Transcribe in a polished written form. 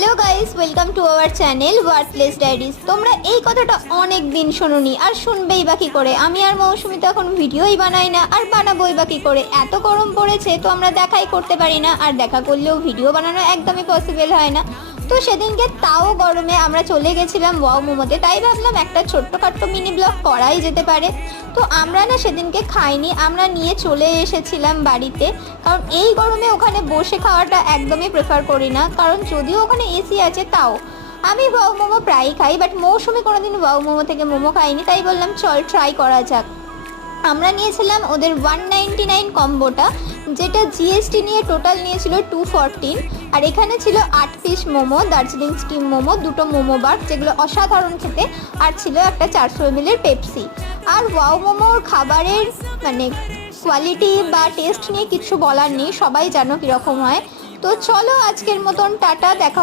Hello guys, welcome to our channel worthless diaries. তোমরা এই কথাটা অনেক দিন শোনোনি, আর শুনবেই বা কী করে? আমি আর মৌসুমি তো এখন ভিডিওই বানাই না, আর বানাবোই বা কী করে? এত গরম পড়েছে তো আমরা দেখাই করতে পারি না, আর দেখা করলেও ভিডিও বানানো একদমই পসিবল হয় না। তো সেদিনকে তাও গরমে আমরা চলে গেছিলাম ওয়াও মোমোতে, তাই ভাবলাম একটা ছোট্টখাট্টো মিনি ব্লগ করাই যেতে পারে। তো আমরা না সেদিনকে খাইনি, আমরা নিয়ে চলে এসেছিলাম বাড়িতে, কারণ এই গরমে ওখানে বসে খাওয়াটা একদমই প্রেফার করি না, কারণ যদিও ওখানে এসি আছে তাও আমি ওয়াও মোমো প্রায়ই খাই, বাট মৌসুমি কোনোদিন ওয়াও মোমো থেকে মোমো খাইনি, তাই বললাম চল ট্রাই করা যাক। আমরা নিয়েছিলাম ওদের 199 কম্বোটা, যেটা জিএসটি নিয়ে টোটাল নিয়েছিল 214, আর এখানে ছিল 8 পিস মোমো, দার্জিলিং স্টিম মোমো, দুটো মোমো বার যেগুলো অসাধারণ খেতে, আর ছিল একটা 400 ml পেপসি। আর ওয়াও মোমোর খাবারের মানে কোয়ালিটি বা টেস্ট নিয়ে কিছু বলার নেই, সবাই জানো কীরকম হয়। তো চলো আজকের মতন টাটা, দেখা